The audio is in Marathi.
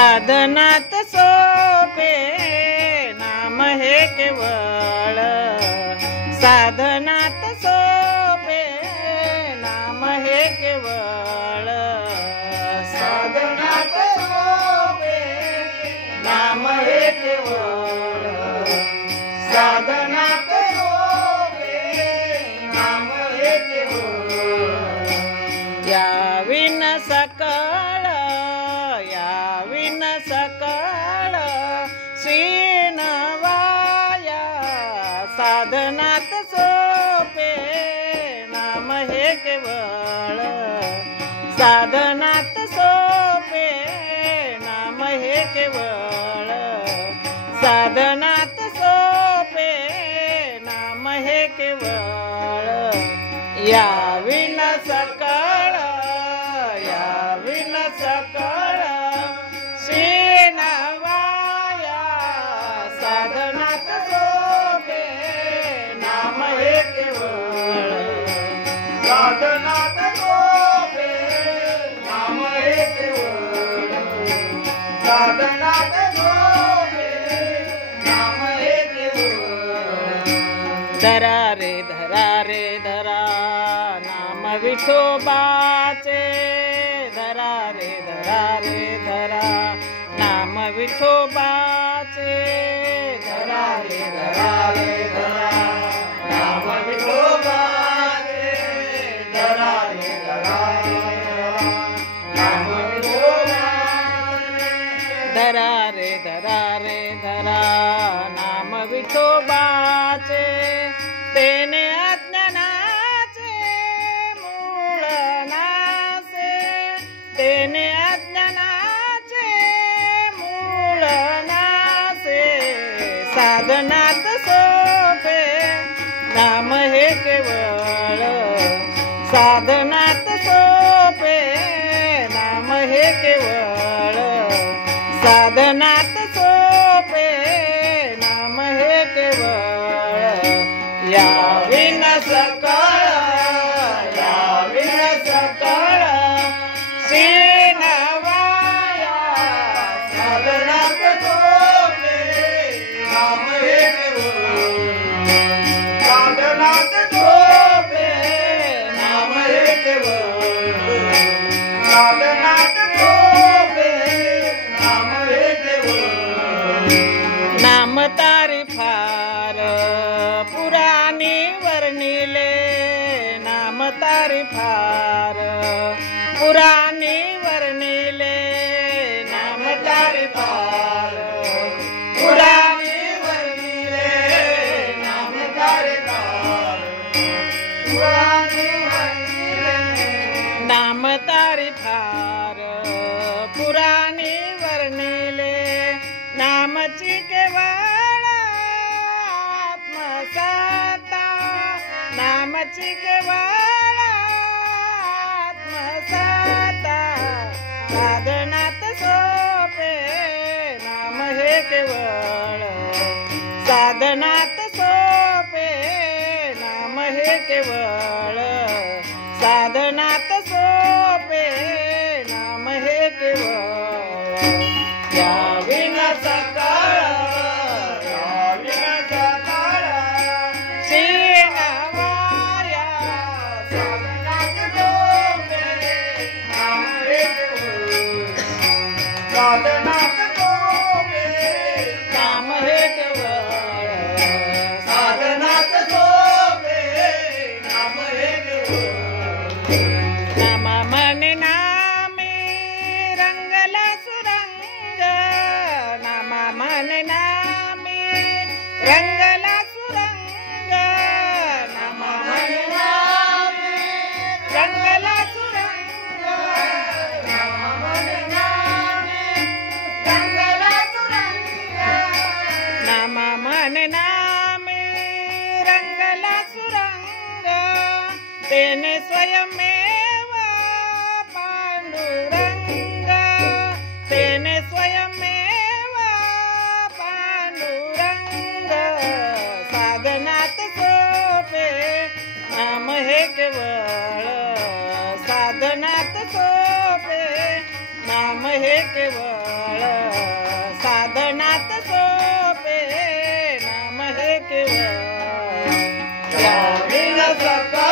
साधनात सोपे नाम हे केवळ, साधनात सोपे नाम हे केवळ, साधनात सोपे नाम हे केवळ, साधनात सोपे नाम हे केवळ, याविन सकळ याविन सकळ श्रीनवाया, साधनात सोपे नाम हे केवळ, साधनात सोपे नाम हे केवळ, साधनात सोपे नाम हे केवळ, याविन सकळ याविन सकळ श्रीनवाया, साधनात सोपे नाम हे केवळ, साधनात सोपे नाम हे केवळ, साधनात सोपे नाम हे केवळ, धरा रे धरा नाम विठोबाचे, धरा रे धरा नाम विठोबाचे, धरा रे धरा नाम विठोबाचे, धरा रे नाम विठोबाचे, धरा रे धरा नाम विठोबाचे, तेने अज्ञानाचे मूळ नासे, तेने अज्ञानाचे मूळ नासे, साधनात सोपे नाम हे केवळ, साधनात सोपे नाम हे केवळ, साधनात सोपे नाम हे केवळ, याविन सकळ याविन सकळ श्रीनवाया, साधनात सोपे नाम हे केवळ, साधनात सोपे नाम हे केवळ, साधनात सोपे नाम हे केवळ, नाम तारी फार पुराणी वर्णिले, नाम तारी फार पुराणी वर्णिले, नाम तारी फार पुराणी वर्णिले, नाम तारे फार पुराणी वर्णिले, नाम तारी फार पुराणी वर्णिले, नामची केवळ आत्मसाता, नामची केवळ आत्मसाता, साधनात सोपे नाम हे केवळ, साधनात सोपे नाम हे केवळ, साधनात सोपे नाम हे केवळ, याविन सकळ याविन सकळ श्रीनवाया, साधनात सोपे नाम हे केवळ, साधनात सोपे नाम हे केवळ, साधनात सोपे नाम हे केवळ, नाम म्हणे नामी रंगला सुरंग, नाम म्हणे नामी रंगला सुरंग, नाम म्हणे नामी रंगला सुरंग, नाम म्हणे नामी रंगला सुरंग, नाम म्हणे नामी रंगला सुरंग, तेने स्वयमेव पांडुरंग, तेने स्वयमेव पांडुरंग, साधनात सोपे नाम हे केवळ, साधनात सोपे नाम हे केवळ साधनात सोपे नाम हे केवळ स्वामीन सका